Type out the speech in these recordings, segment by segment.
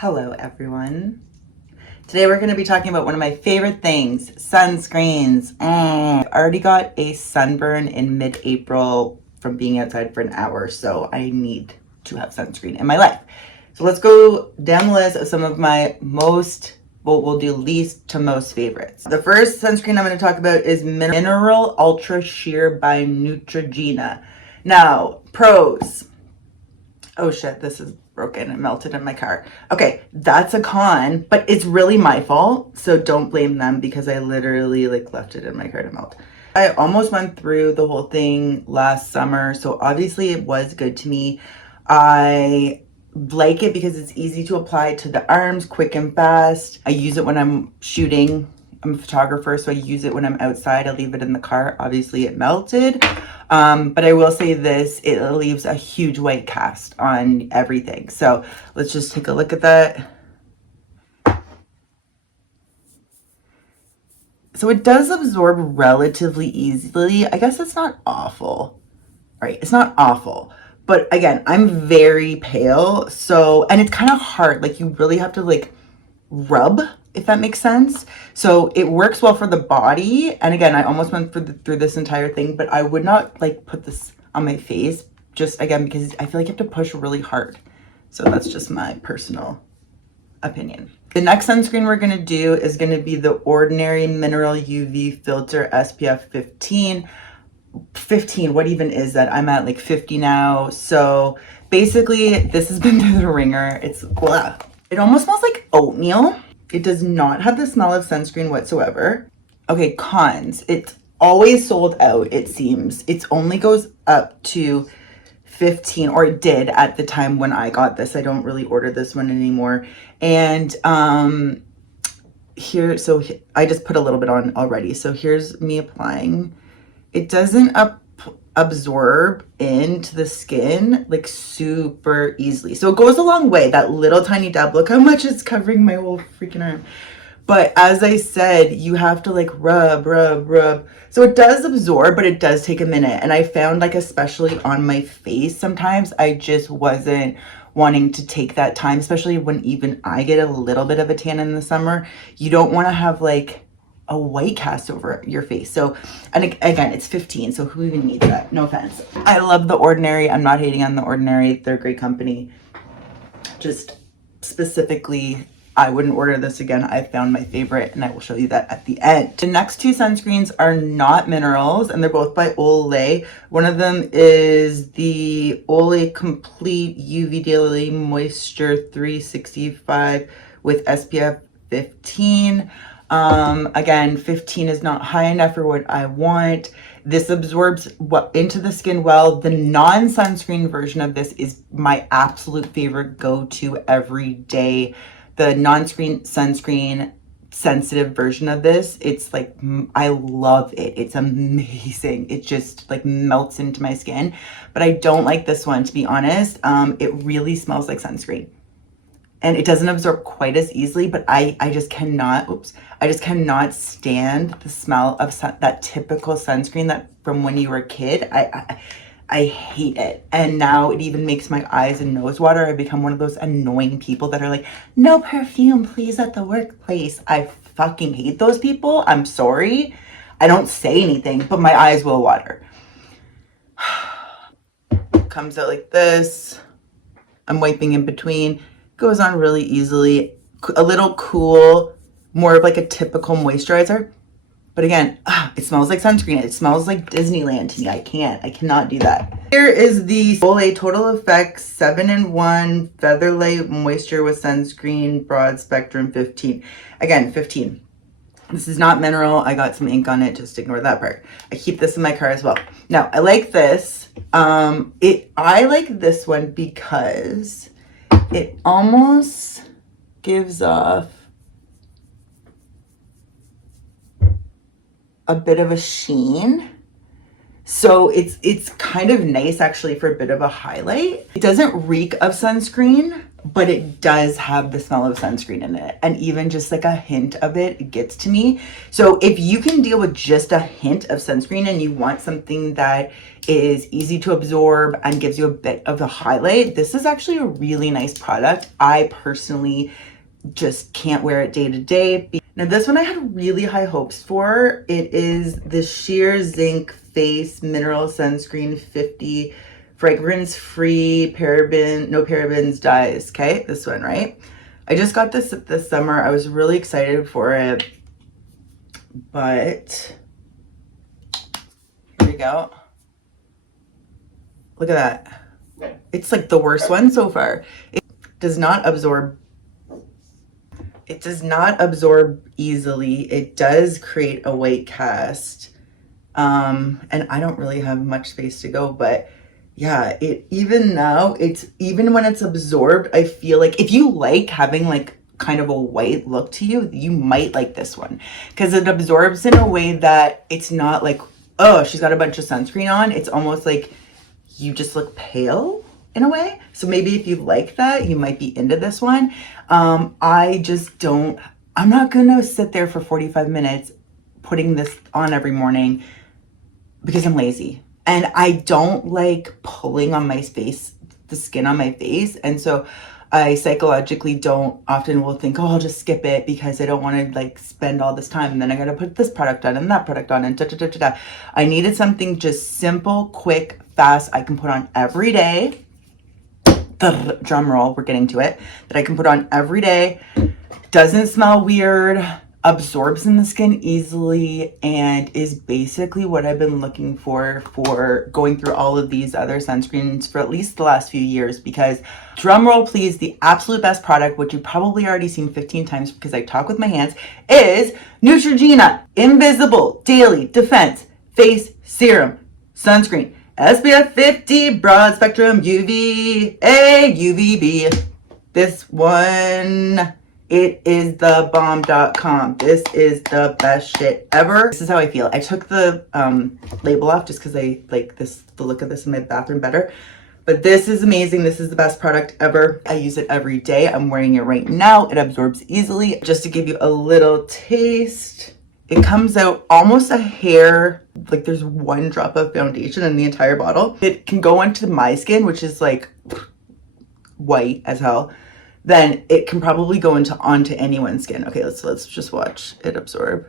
Hello everyone. Today we're going to be talking about one of my favorite things, sunscreens. I already got a sunburn in mid-April from being outside for an hour, so I need to have sunscreen in my life. So let's go down the list of some of my we'll do least to most favorites. The first sunscreen I'm going to talk about is Mineral Ultra Sheer by Neutrogena. Now, pros. Oh shit, this is broken and melted in my car. Okay, that's a con, but it's really my fault, so don't blame them because I literally left it in my car to melt. I almost went through the whole thing last summer, so obviously it was good to me. I like it because it's easy to apply to the arms, quick and fast. I use it when I'm shooting. I'm a photographer, so I use it when I'm outside. I leave it in the car. Obviously it melted. But I will say this, it leaves a huge white cast on everything. So let's just take a look at that. So it does absorb relatively easily. I guess it's not awful, right? It's not awful. But again, I'm very pale. So, and it's kind of hard. You really have to rub, if that makes sense. So it works well for the body. And again, I almost went through this entire thing, but I would not put this on my face, just again, because I feel like you have to push really hard. So that's just my personal opinion. The next sunscreen we're going to do is going to be the Ordinary Mineral UV Filter SPF 15. 15, what even is that? I'm at 50 now. So basically this has been through the ringer. It's blah. It almost smells like oatmeal. It does not have the smell of sunscreen whatsoever. Okay, cons. It's always sold out, it seems. It only goes up to 15, or it did at the time when I got this. I don't really order this one anymore. And here, so I just put a little bit on already. So here's me applying. It doesn't absorb into the skin super easily, so it goes a long way. That little tiny dab, look how much it's covering my whole freaking arm. But as I said, you have to rub. So it does absorb, but it does take a minute. And I found especially on my face, sometimes I just wasn't wanting to take that time, especially when even I get a little bit of a tan in the summer. You don't want to have a white cast over your face. So, and again, it's 15, so who even needs that? No offense. I love The Ordinary. I'm not hating on The Ordinary. They're a great company. Just specifically, I wouldn't order this again. I found my favorite, and I will show you that at the end. The next two sunscreens are not minerals, and they're both by Olay. One of them is the Olay Complete UV Daily Moisture 365 with SPF 15. Again, 15 is not high enough for what I want. This absorbs into the skin well. The non-sunscreen version of this is my absolute favorite go-to every day. The sunscreen sensitive version of this, it's I love it. It's amazing. It just melts into my skin. But I don't like this one, to be honest. It really smells like sunscreen. And it doesn't absorb quite as easily, but I just cannot, I just cannot stand the smell of that typical sunscreen that from when you were a kid. I hate it. And now it even makes my eyes and nose water. I become one of those annoying people that are no perfume, please, at the workplace. I fucking hate those people. I'm sorry. I don't say anything, but my eyes will water. Comes out like this. I'm wiping in between. Goes on really easily, a little cool, more of a typical moisturizer. But again, it smells like sunscreen. It smells like Disneyland to me. I cannot do that. Here is the Olay Total Effects 7-in-1 Feather Light Moisture with Sunscreen Broad Spectrum 15. Again, 15. This is not mineral. I got some ink on it. Just ignore that part. I keep this in my car as well. Now, I like this. I like this one because it almost gives off a bit of a sheen. So it's kind of nice actually for a bit of a highlight. It doesn't reek of sunscreen, but it does have the smell of sunscreen in it. And even just like a hint of it gets to me. So if you can deal with just a hint of sunscreen and you want something that is easy to absorb and gives you a bit of a highlight, this is actually a really nice product. I personally just can't wear it day to day. Now this one I had really high hopes for. It is the Sheer Zinc Face Mineral Sunscreen 50 fragrance free, no parabens, dyes. Okay, this one, right? I just got this this summer. I was really excited for it, but here we go. Look at that. It's like the worst one so far. It does not absorb. It does not absorb easily. It does create a white cast. And I don't really have much space to go, but yeah, even when it's absorbed, I feel like if you like having like kind of a white look to you, you might like this one because it absorbs in a way that it's not like, oh, she's got a bunch of sunscreen on. It's almost like you just look pale in a way. So maybe if you like that, you might be into this one. I'm not gonna sit there for 45 minutes putting this on every morning because I'm lazy. And I don't like pulling on my face, the skin on my face. And so I psychologically will think, oh, I'll just skip it because I don't want to like spend all this time. And then I got to put this product on and that product on and da, da, da, da, da. I needed something just simple, quick, fast. I can put on every day. The drum roll, we're getting to it. That I can put on every day. Doesn't smell weird. Absorbs in the skin easily, and is basically what I've been looking for going through all of these other sunscreens for at least the last few years. Because drum roll please, the absolute best product, which you've probably already seen 15 times because I talk with my hands, is Neutrogena Invisible Daily Defense Face Serum Sunscreen SPF 50 Broad Spectrum UVA UVB. This one, it is the bomb.com. This is the best shit ever. This is how I feel. I took the label off just because I like the look of this in my bathroom better. But this is amazing. This is the best product ever. I use it every day. I'm wearing it right now. It absorbs easily. Just to give you a little taste, it comes out almost a hair, like there's one drop of foundation in the entire bottle. It can go onto my skin, which is like white as hell. Then it can probably go onto anyone's skin. Okay, let's just watch it absorb.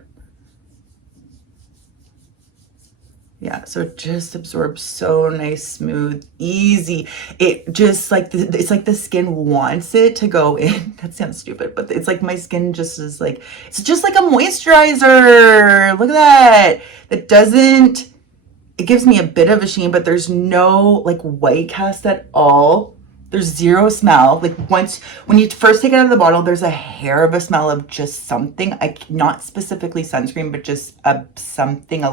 Yeah, so it just absorbs so nice, smooth, easy. It just like it's like the skin wants it to go in. That sounds stupid, but it's like my skin just is like, it's just like a moisturizer. Look at that. It gives me a bit of a sheen, but there's no like white cast at all. There's zero smell. Like when you first take it out of the bottle, there's a hair of a smell of just something. Not specifically sunscreen, but just a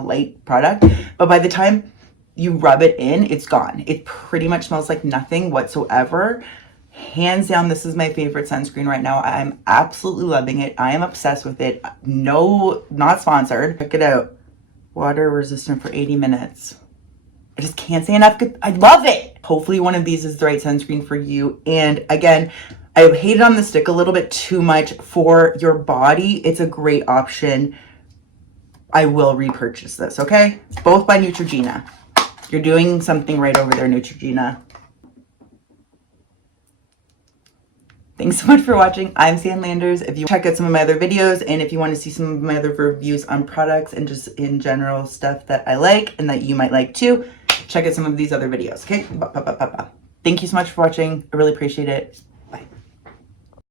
light product. But by the time you rub it in, it's gone. It pretty much smells like nothing whatsoever. Hands down, this is my favorite sunscreen right now. I'm absolutely loving it. I am obsessed with it. No, not sponsored. Check it out. Water resistant for 80 minutes. I just can't say enough good. I love it. Hopefully one of these is the right sunscreen for you. And again, I hated on the stick a little bit too much for your body. It's a great option. I will repurchase this, okay? Both by Neutrogena. You're doing something right over there, Neutrogena. Thanks so much for watching. I'm Sam Landers. If you check out some of my other videos and if you want to see some of my other reviews on products and just in general stuff that I like and that you might like too, check out some of these other videos, okay? Thank you so much for watching. I really appreciate it.